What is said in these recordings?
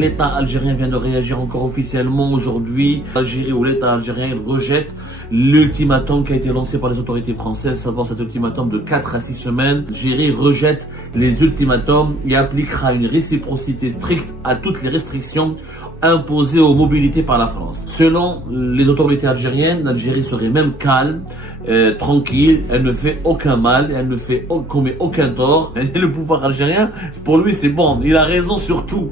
L'État algérien vient de réagir encore officiellement aujourd'hui. L'Algérie ou l'État algérien rejette l'ultimatum qui a été lancé par les autorités françaises, savoir cet ultimatum de 4 à 6 semaines. L'Algérie rejette les ultimatums et appliquera une réciprocité stricte à toutes les restrictions imposées aux mobilités par la France. Selon les autorités algériennes, l'Algérie serait même calme, tranquille, elle ne fait aucun mal, elle ne commet aucun tort. Et le pouvoir algérien, pour lui c'est bon, il a raison sur tout.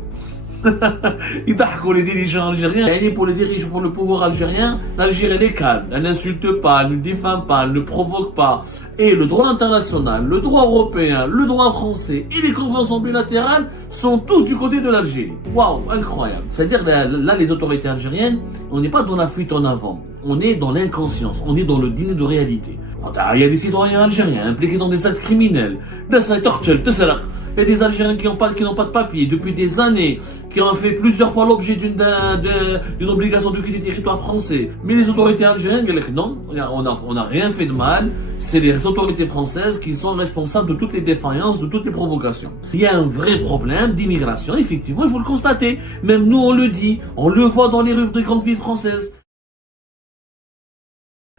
يضحكوا les dirigeants algériens. Et pour les dirigeants, pour le pouvoir algérien, l'Algérie elle est calme, elle n'insulte pas, elle ne diffame pas, elle ne provoque pas. Et le droit international, le droit européen, le droit français et les conventions bilatérales sont tous du côté de l'Algérie. Waouh, incroyable. C'est-à-dire là, les autorités algériennes, on n'est pas dans la fuite en avant, on est dans l'inconscience, on est dans le dîner de réalité. Il y a des citoyens algériens impliqués dans des actes criminels. Il y a des Algériens qui n'ont pas de papier depuis des années, qui ont fait plusieurs fois l'objet d'une obligation de quitter le territoire français. Mais les autorités algériennes disent non, on n'a rien fait de mal. C'est les autorités françaises qui sont responsables de toutes les défaillances, de toutes les provocations. Il y a un vrai problème d'immigration, effectivement, il faut le constater. Même nous, on le dit, on le voit dans les rues des grandes villes françaises.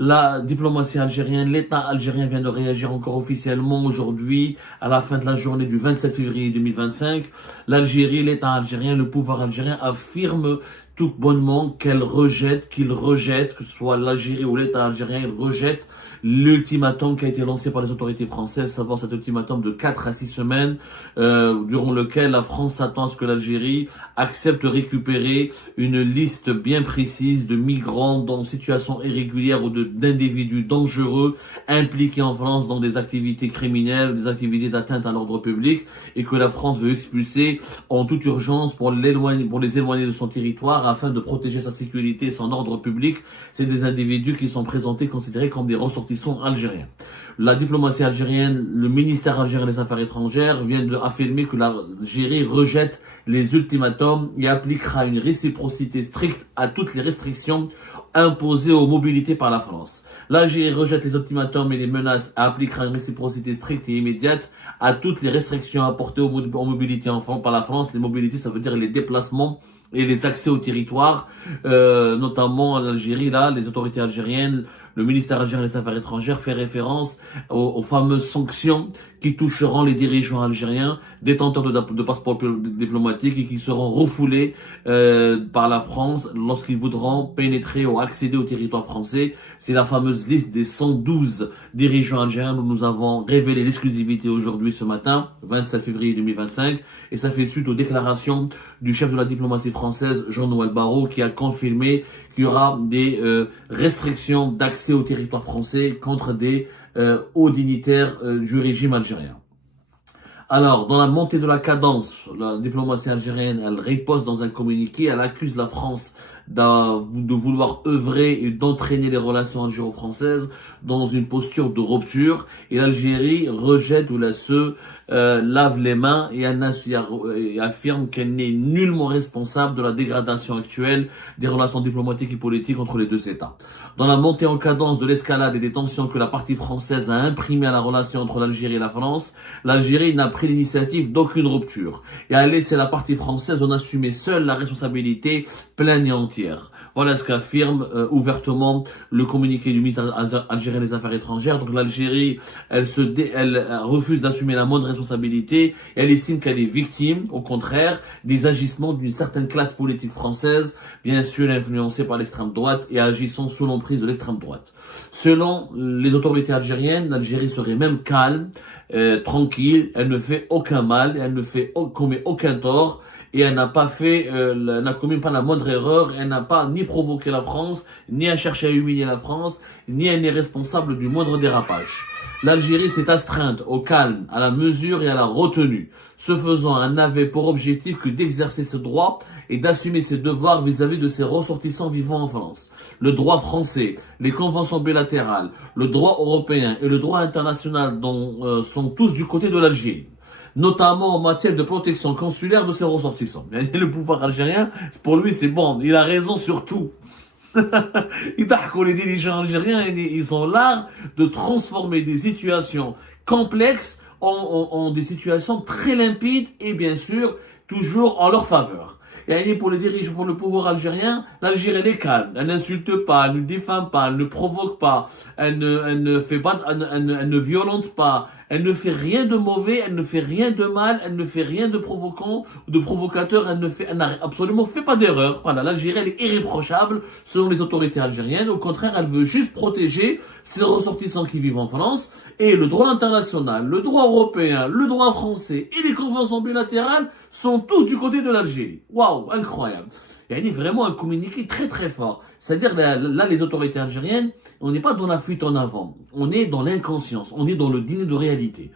La diplomatie algérienne, l'État algérien vient de réagir encore officiellement aujourd'hui, à la fin de la journée du 27 février 2025. L'Algérie, l'État algérien, le pouvoir algérien affirme tout bonnement qu'il rejette, que ce soit l'Algérie ou l'État algérien, il rejette l'ultimatum qui a été lancé par les autorités françaises, savoir cet ultimatum de 4 à 6 semaines, durant lequel la France s'attend à ce que l'Algérie accepte de récupérer une liste bien précise de migrants dans une situation irrégulière ou d'individus dangereux impliqués en France dans des activités criminelles, des activités d'atteinte à l'ordre public, et que la France veut expulser en toute urgence pour les éloigner de son territoire afin de protéger sa sécurité et son ordre public. C'est des individus qui sont présentés, considérés comme des ressortissants algériens. La diplomatie algérienne, le ministère algérien des Affaires étrangères vient d'affirmer que l'Algérie rejette les ultimatums et appliquera une réciprocité stricte à toutes les restrictions imposées aux mobilités par la France. L'Algérie rejette les ultimatums et les menaces et appliquera une réciprocité stricte et immédiate à toutes les restrictions apportées aux mobilités par la France. Les mobilités, ça veut dire les déplacements et les accès au territoire, notamment en Algérie. Là, les autorités algériennes, le ministère algérien des Affaires étrangères fait référence aux fameuses sanctions qui toucheront les dirigeants algériens, détenteurs de passeports diplomatiques et qui seront refoulés par la France lorsqu'ils voudront pénétrer ou accéder au territoire français. C'est la fameuse liste des 112 dirigeants algériens dont nous avons révélé l'exclusivité aujourd'hui ce matin, 27 février 2025, et ça fait suite aux déclarations du chef de la diplomatie française, Jean-Noël Barrot, qui a confirmé qu'il y aura des restrictions d'accès au territoire français contre des hauts dignitaires du régime algérien. Alors, dans la montée de la cadence, la diplomatie algérienne, elle riposte dans un communiqué, elle accuse la France de vouloir œuvrer et d'entraîner les relations algéro-françaises dans une posture de rupture, et l'Algérie rejette ou se lave les mains et affirme qu'elle n'est nullement responsable de la dégradation actuelle des relations diplomatiques et politiques entre les deux États. Dans la montée en cadence de l'escalade et des tensions que la partie française a imprimées à la relation entre l'Algérie et la France, l'Algérie n'a pris l'initiative d'aucune rupture et a laissé la partie française en assumer seule la responsabilité pleine et entière. Voilà ce qu'affirme ouvertement le communiqué du ministère algérien des Affaires étrangères. Donc l'Algérie, elle refuse d'assumer la moindre responsabilité. Et elle estime qu'elle est victime, au contraire, des agissements d'une certaine classe politique française, bien sûr influencée par l'extrême droite et agissant sous l'emprise de l'extrême droite. Selon les autorités algériennes, l'Algérie serait même calme, tranquille, elle ne fait aucun mal, elle ne commet aucun tort. Et elle n'a commis pas la moindre erreur, elle n'a pas ni provoqué la France, ni a cherché à humilier la France, ni elle n'est responsable du moindre dérapage. L'Algérie s'est astreinte au calme, à la mesure et à la retenue. Ce faisant, elle n'avait pour objectif que d'exercer ce droit et d'assumer ses devoirs vis-à-vis de ses ressortissants vivant en France. Le droit français, les conventions bilatérales, le droit européen et le droit international sont tous du côté de l'Algérie, notamment en matière de protection consulaire de ses ressortissants. Et le pouvoir algérien, pour lui, c'est bon, il a raison sur tout. Les dirigeants algériens, ils ont l'art de transformer des situations complexes en des situations très limpides et bien sûr, toujours en leur faveur. Et pour les dirigeants, pour le pouvoir algérien, l'Algérie, elle est calme. Elle n'insulte pas, elle ne diffame pas, elle ne provoque pas, elle ne fait pas, elle ne violente pas. Elle ne fait rien de mauvais, elle ne fait rien de mal, elle ne fait rien de provoquant ou de provocateur, elle n'a absolument fait pas d'erreur. Voilà, l'Algérie, elle est irréprochable selon les autorités algériennes. Au contraire, elle veut juste protéger ses ressortissants qui vivent en France. Et le droit international, le droit européen, le droit français et les conventions bilatérales sont tous du côté de l'Algérie. Waouh, incroyable. Il y a vraiment un communiqué très très fort. C'est-à-dire là, les autorités algériennes, on n'est pas dans la fuite en avant. On est dans l'inconscience. On est dans le dîner de réalité.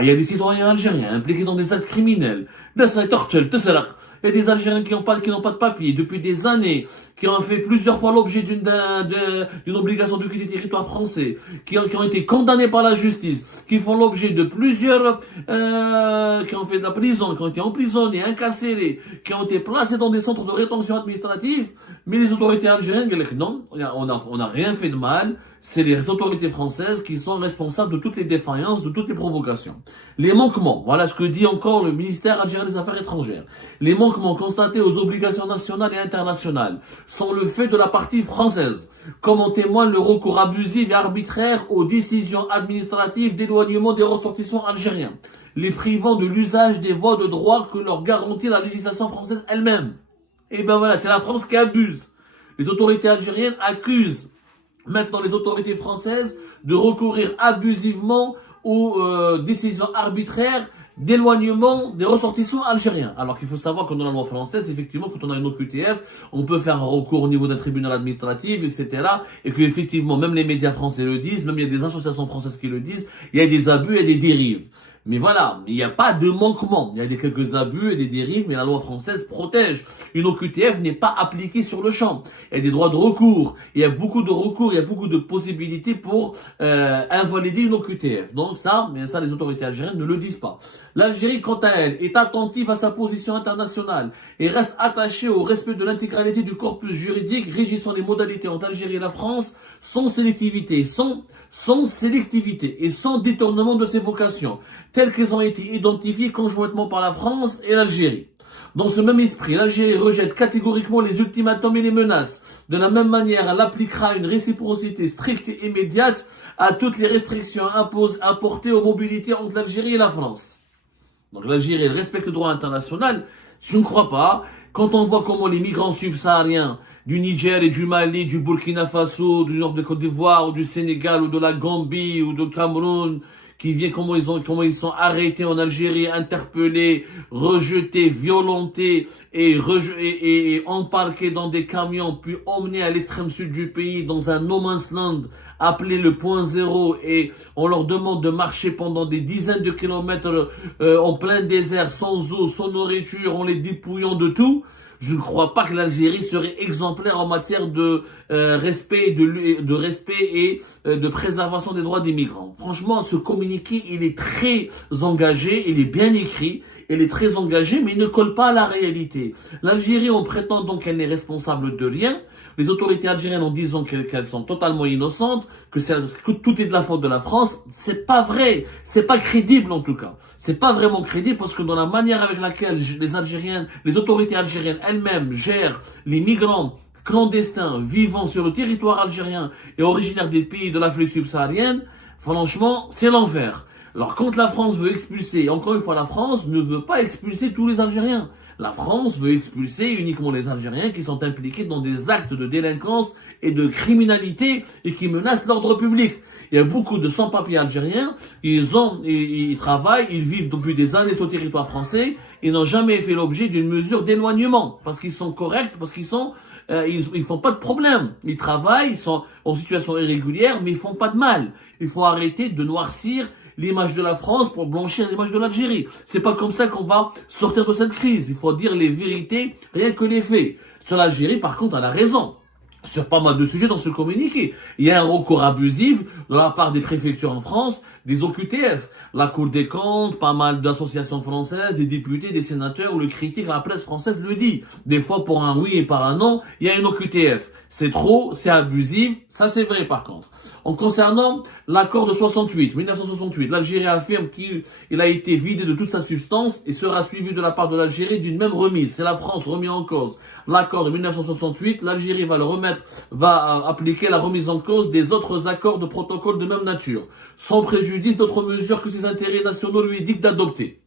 Il y a des citoyens algériens impliqués dans des actes criminels. Il y a des Algériens qui n'ont pas de papier depuis des années, qui ont fait plusieurs fois l'objet d'une obligation de quitter le territoire français, qui ont été condamnés par la justice, qui font l'objet de plusieurs, qui ont fait de la prison, qui ont été emprisonnés, incarcérés, qui ont été placés dans des centres de rétention administrative. Mais les autorités algériennes disent non, on n'a rien fait de mal. C'est les autorités françaises qui sont responsables de toutes les défaillances, de toutes les provocations. Les manquements, voilà ce que dit encore le ministère algérien des Affaires étrangères. Les manquements constatés aux obligations nationales et internationales sont le fait de la partie française, comme en témoigne le recours abusif et arbitraire aux décisions administratives d'éloignement des ressortissants algériens, les privant de l'usage des voies de droit que leur garantit la législation française elle-même. Et ben voilà, c'est la France qui abuse. Les autorités algériennes accusent maintenant les autorités françaises de recourir abusivement aux décisions arbitraires d'éloignement des ressortissants algériens. Alors qu'il faut savoir que dans la loi française, effectivement, quand on a une OQTF, on peut faire un recours au niveau d'un tribunal administratif, etc. Et que effectivement, même les médias français le disent, même il y a des associations françaises qui le disent, il y a des abus et des dérives. Mais voilà, il n'y a pas de manquement. Il y a quelques abus et des dérives, mais la loi française protège. Une OQTF n'est pas appliquée sur le champ. Il y a des droits de recours. Il y a beaucoup de recours, il y a beaucoup de possibilités pour invalider une OQTF. Donc ça, les autorités algériennes ne le disent pas. L'Algérie, quant à elle, est attentive à sa position internationale et reste attachée au respect de l'intégralité du corpus juridique régissant les modalités entre l'Algérie et la France, sans sélectivité, sans sélectivité et sans détournement de ses vocations, telles qu'elles ont été identifiées conjointement par la France et l'Algérie. Dans ce même esprit, l'Algérie rejette catégoriquement les ultimatums et les menaces. De la même manière, elle appliquera une réciprocité stricte et immédiate à toutes les restrictions apportées aux mobilités entre l'Algérie et la France. Donc l'Algérie, elle respecte le droit international. Je ne crois pas. Quand on voit comment les migrants subsahariens du Niger et du Mali, du Burkina Faso, du nord de Côte d'Ivoire, ou du Sénégal, ou de la Gambie, ou du Cameroun, qui viennent, comment ils sont arrêtés en Algérie, interpellés, rejetés, violentés et embarqués dans des camions, puis emmenés à l'extrême sud du pays, dans un no man's land appelé le point zéro, et on leur demande de marcher pendant des dizaines de kilomètres en plein désert, sans eau, sans nourriture, en les dépouillant de tout. Je ne crois pas que l'Algérie serait exemplaire en matière de respect et de préservation des droits des migrants. Franchement, ce communiqué, il est très engagé, il est bien écrit, il est très engagé, mais il ne colle pas à la réalité. L'Algérie, on prétend donc qu'elle n'est responsable de rien. Les autorités algériennes en disant qu'elles sont totalement innocentes, que tout est de la faute de la France. C'est pas vrai. C'est pas crédible, en tout cas. C'est pas vraiment crédible parce que dans la manière avec laquelle les autorités algériennes elles-mêmes gèrent les migrants clandestins vivant sur le territoire algérien et originaires des pays de l'Afrique subsaharienne, franchement, c'est l'enfer. Alors quand la France veut expulser, encore une fois, la France ne veut pas expulser tous les Algériens. La France veut expulser uniquement les Algériens qui sont impliqués dans des actes de délinquance et de criminalité et qui menacent l'ordre public. Il y a beaucoup de sans-papiers algériens, ils travaillent, ils vivent depuis des années sur le territoire français et n'ont jamais fait l'objet d'une mesure d'éloignement parce qu'ils sont corrects, parce qu'ils sont ils font pas de problème. Ils travaillent, ils sont en situation irrégulière, mais ils font pas de mal. Il faut arrêter de noircir l'image de la France pour blanchir l'image de l'Algérie. C'est pas comme ça qu'on va sortir de cette crise. Il faut dire les vérités, rien que les faits. Sur l'Algérie, par contre, elle a raison. Sur pas mal de sujets dans ce communiqué. Il y a un recours abusif de la part des préfectures en France, des OQTF, la Cour des comptes, pas mal d'associations françaises, des députés, des sénateurs, où le critique, la presse française le dit. Des fois, pour un oui et par un non, il y a une OQTF. C'est trop, c'est abusif, ça c'est vrai par contre. concernant l'accord de 1968, l'Algérie affirme qu'il a été vidé de toute sa substance et sera suivi de la part de l'Algérie d'une même remise. C'est la France remis en cause l'accord de 1968. L'Algérie va appliquer la remise en cause des autres accords de protocole de même nature, sans préjudice d'autres mesures que ses intérêts nationaux lui dictent d'adopter.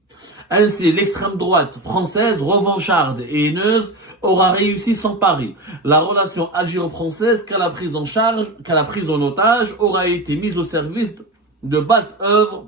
Ainsi, l'extrême droite française, revancharde et haineuse, aura réussi son pari. La relation algéro-française qu'elle a prise en otage aura été mise au service de basses œuvres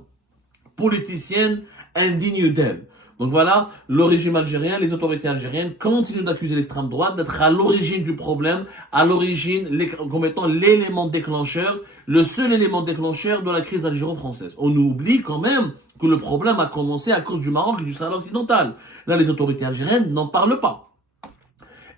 politiciennes indignes d'elle. Donc voilà, le régime algérien, les autorités algériennes continuent d'accuser l'extrême droite d'être à l'origine du problème, à l'origine comme étant l'élément déclencheur, le seul élément déclencheur de la crise algéro-française. On oublie quand même que le problème a commencé à cause du Maroc et du Sahara occidental. Là, les autorités algériennes n'en parlent pas.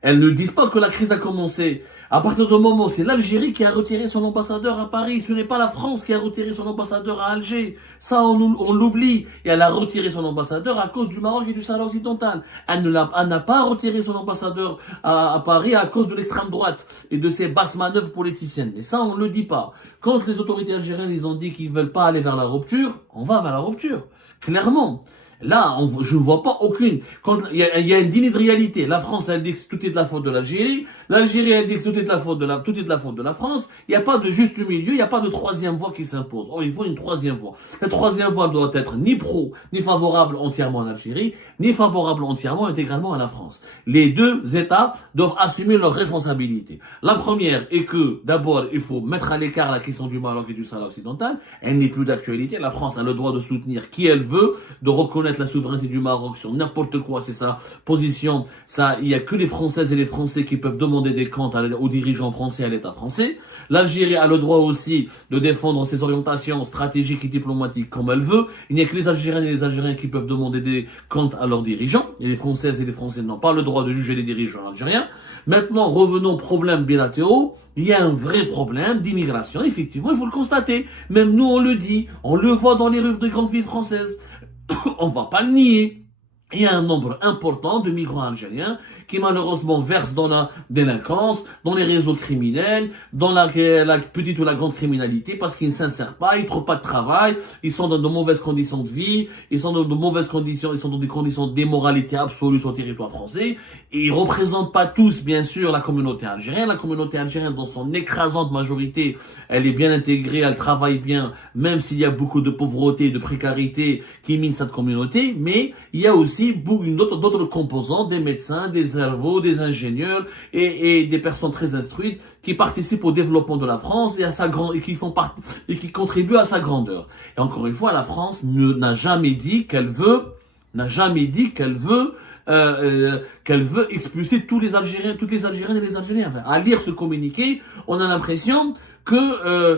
Elles ne disent pas que la crise a commencé. À partir du moment où c'est l'Algérie qui a retiré son ambassadeur à Paris, ce n'est pas la France qui a retiré son ambassadeur à Alger. Ça, on l'oublie. Et elle a retiré son ambassadeur à cause du Maroc et du Sahara occidental. Elle n'a pas retiré son ambassadeur à Paris à cause de l'extrême droite et de ses basses manœuvres politiciennes. Et ça, on ne le dit pas. Quand les autorités algériennes, ils ont dit qu'ils ne veulent pas aller vers la rupture, on va vers la rupture. Clairement. Là, je ne vois pas aucune. Quand il y a une dîner de réalité. La France, elle dit que tout est de la faute de l'Algérie. L'Algérie, elle dit que tout est de la faute de la France. Il n'y a pas de juste milieu. Il n'y a pas de troisième voie qui s'impose. Oh, il faut une troisième voie. Cette troisième voie doit être ni pro, ni favorable entièrement à l'Algérie, ni favorable entièrement, intégralement à la France. Les deux États doivent assumer leurs responsabilités. La première est que, d'abord, il faut mettre à l'écart la question du Maroc et du Sahara occidental. Elle n'est plus d'actualité. La France a le droit de soutenir qui elle veut, de reconnaître la souveraineté du Maroc sur n'importe quoi, c'est sa position. Ça, il y a que les Françaises et les Français qui peuvent demander des comptes aux dirigeants français et à l'État français. L'Algérie a le droit aussi de défendre ses orientations stratégiques et diplomatiques comme elle veut. Il n'y a que les Algériennes et les Algériens qui peuvent demander des comptes à leurs dirigeants. Et les Françaises et les Français n'ont pas le droit de juger les dirigeants algériens. Maintenant, revenons aux problèmes bilatéraux. Il y a un vrai problème d'immigration. Effectivement, il faut le constater. Même nous, on le dit. On le voit dans les rues des grandes villes françaises. On va pas le nier. Il y a un nombre important de migrants algériens qui malheureusement versent dans la délinquance, dans les réseaux criminels, dans la petite ou la grande criminalité parce qu'ils ne s'insèrent pas, ils ne trouvent pas de travail, ils sont dans de mauvaises conditions de vie, ils sont dans de mauvaises conditions, ils sont dans des conditions d'immoralité absolue sur le territoire français. Et ils ne représentent pas tous, bien sûr, la communauté algérienne. La communauté algérienne, dans son écrasante majorité, elle est bien intégrée, elle travaille bien, même s'il y a beaucoup de pauvreté et de précarité qui minent cette communauté. Mais il y a aussi d'autres composants, des médecins, des cerveaux, des ingénieurs et des personnes très instruites qui participent au développement de la France et qui contribuent à sa grandeur. Et encore une fois, la France n'a jamais dit qu'elle veut expulser tous les Algériens, toutes les Algériennes et les Algériens. Enfin, à lire ce communiqué, on a l'impression que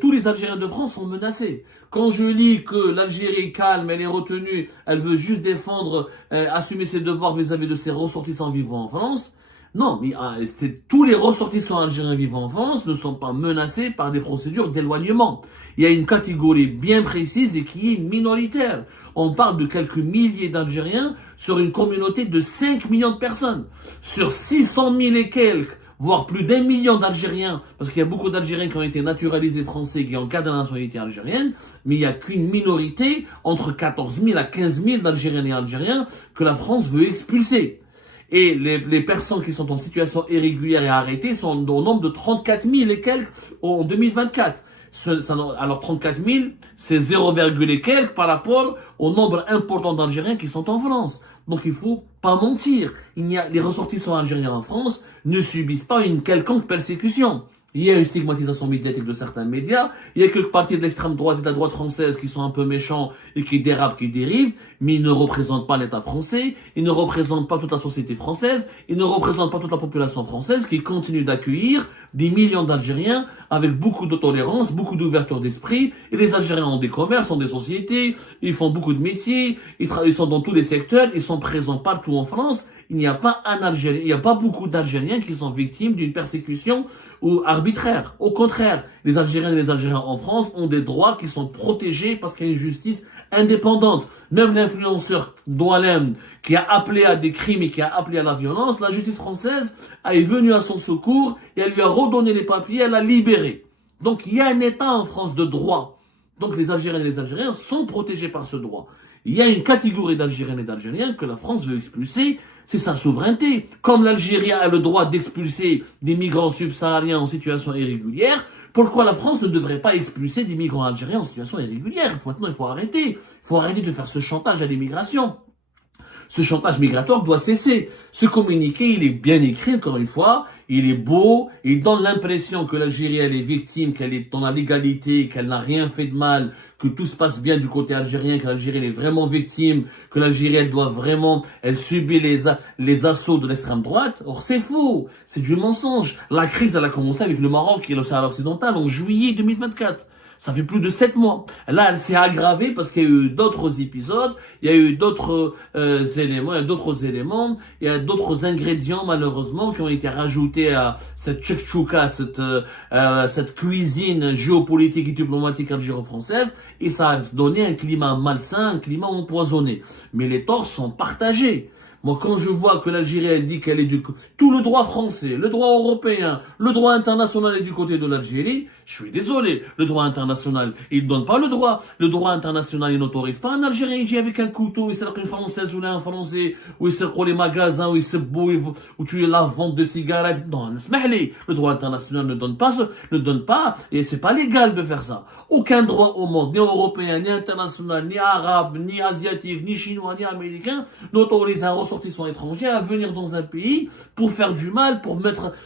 tous les Algériens de France sont menacés. Quand je lis que l'Algérie calme, elle est retenue, elle veut juste défendre, assumer ses devoirs vis-à-vis de ses ressortissants vivant en France, non, mais tous les ressortissants algériens vivant en France ne sont pas menacés par des procédures d'éloignement. Il y a une catégorie bien précise et qui est minoritaire. On parle de quelques milliers d'Algériens sur une communauté de 5 millions de personnes. Sur 600 000 et quelques, voire plus d'1 million d'Algériens, parce qu'il y a beaucoup d'Algériens qui ont été naturalisés français, qui ont gardé la nationalité algérienne, mais il n'y a qu'une minorité, entre 14 000 à 15 000 d'Algériennes et Algériens, que la France veut expulser. Et les personnes qui sont en situation irrégulière et arrêtées sont au nombre de 34 000 et quelques en 2024. Alors 34 000, c'est 0, et quelques par rapport au nombre important d'Algériens qui sont en France. Donc il faut pas mentir. Les ressortissants algériens en France ne subissent pas une quelconque persécution. Il y a une stigmatisation médiatique de certains médias. Il y a quelques partis de l'extrême droite et de la droite française qui sont un peu méchants et qui dérapent, qui dérivent, mais ils ne représentent pas l'État français, ils ne représentent pas toute la société française, ils ne représentent pas toute la population française qui continue d'accueillir des millions d'Algériens avec beaucoup de tolérance, beaucoup d'ouverture d'esprit. Et les Algériens ont des commerces, ont des sociétés, ils font beaucoup de métiers, ils sont dans tous les secteurs, ils sont présents partout en France. Il n'y a pas beaucoup d'Algériens qui sont victimes d'une persécution ou arbitraire. Au contraire, les Algériennes et les Algériens en France ont des droits qui sont protégés parce qu'il y a une justice indépendante. Même l'influenceur Doualem qui a appelé à des crimes et qui a appelé à la violence, la justice française est venue à son secours et elle lui a redonné les papiers, elle l'a libéré. Donc il y a un État en France de droit. Donc les Algériennes et les Algériens sont protégés par ce droit. Il y a une catégorie d'Algériennes et d'Algériens que la France veut expulser, c'est sa souveraineté. Comme l'Algérie a le droit d'expulser des migrants subsahariens en situation irrégulière, pourquoi la France ne devrait pas expulser des migrants algériens en situation irrégulière? Maintenant, il faut arrêter. Il faut arrêter de faire ce chantage à l'immigration. Ce chantage migratoire doit cesser. Ce communiqué, il est bien écrit, encore une fois, il est beau, il donne l'impression que l'Algérie, elle est victime, qu'elle est dans la légalité, qu'elle n'a rien fait de mal, que tout se passe bien du côté algérien, que l'Algérie, elle est vraiment victime, que l'Algérie, elle doit vraiment, elle subit les assauts de l'extrême droite. Or, c'est faux. C'est du mensonge. La crise, elle a commencé avec le Maroc et le Sahara occidental en juillet 2024. Ça fait plus de 7 mois. Là, elle s'est aggravée parce qu'il y a eu d'autres épisodes, il y a eu d'autres éléments, il y a d'autres ingrédients malheureusement qui ont été rajoutés à cette tchèque-tchouka, cette cuisine géopolitique et diplomatique algéro-française, et ça a donné un climat malsain, un climat empoisonné. Mais les torts sont partagés. Moi, quand je vois que l'Algérie, elle dit qu'elle est tout le droit français, le droit européen, le droit international est du côté de l'Algérie, je suis désolé. Le droit international, il ne donne pas le droit. Le droit international, il n'autorise pas un Algérien, il vient avec un couteau, il sert une Française ou un Français, où il sert les magasins, où il se bouille, où tu es la vente de cigarettes. Non, le droit international ne donne pas, et c'est pas légal de faire ça. Aucun droit au monde, ni européen, ni international, ni arabe, ni asiatique, ni chinois, ni américain, n'autorise un ressortissant étranger à venir dans un pays pour faire du mal, pour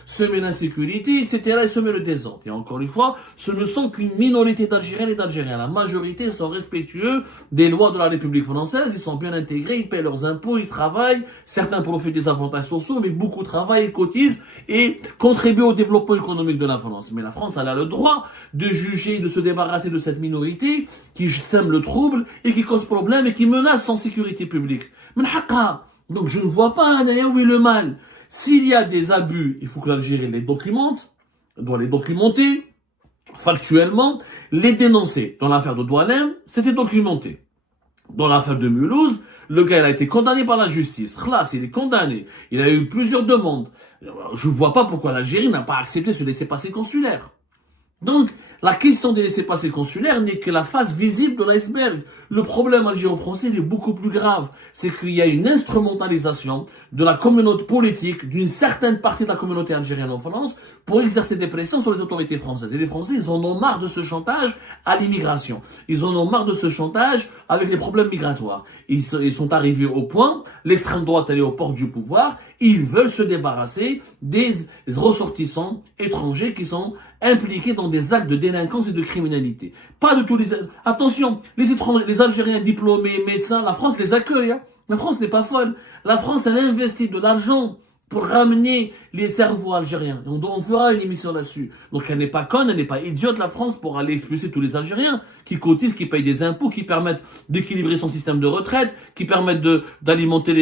semer l'insécurité, etc., et semer le désordre. Et encore une fois, ce ne sont qu'une minorité d'Algériens et d'Algériens. La majorité sont respectueux des lois de la République française, ils sont bien intégrés, ils paient leurs impôts, ils travaillent, certains profitent des avantages sociaux, mais beaucoup travaillent, cotisent et contribuent au développement économique de la France. Mais la France, elle a le droit de juger, de se débarrasser de cette minorité qui sème le trouble et qui cause problème et qui menace son sécurité publique. Donc je ne vois pas où est le mal. S'il y a des abus, il faut que l'Algérie les documente, doit les documenter, factuellement, les dénoncer. Dans l'affaire de Douanem, c'était documenté. Dans l'affaire de Mulhouse, le gars il a été condamné par la justice. Khlas, il est condamné. Il a eu plusieurs demandes. Je ne vois pas pourquoi l'Algérie n'a pas accepté ce laissez-passer consulaire. Donc, la question des laissez-passer consulaires n'est que la face visible de l'iceberg. Le problème algéro-français est beaucoup plus grave. C'est qu'il y a une instrumentalisation de la communauté politique, d'une certaine partie de la communauté algérienne en France, pour exercer des pressions sur les autorités françaises. Et les Français, ils en ont marre de ce chantage à l'immigration. Ils en ont marre de ce chantage avec les problèmes migratoires. Ils sont arrivés au point, l'extrême droite elle est aux portes du pouvoir, ils veulent se débarrasser des ressortissants étrangers qui sont impliqués dans des actes de délinquance et de criminalité. Pas de tous les... Attention, les étrangers, les Algériens diplômés, médecins, la France les accueille. Hein. La France n'est pas folle. La France, elle investit de l'argent pour ramener les cerveaux algériens. On fera une émission là-dessus. Donc elle n'est pas conne, elle n'est pas idiote, la France, pour aller expulser tous les Algériens qui cotisent, qui payent des impôts, qui permettent d'équilibrer son système de retraite, qui permettent d'alimenter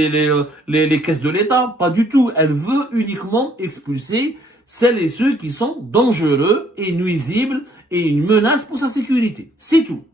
les caisses de l'État. Pas du tout. Elle veut uniquement expulser celles et ceux qui sont dangereux et nuisibles et une menace pour sa sécurité. C'est tout.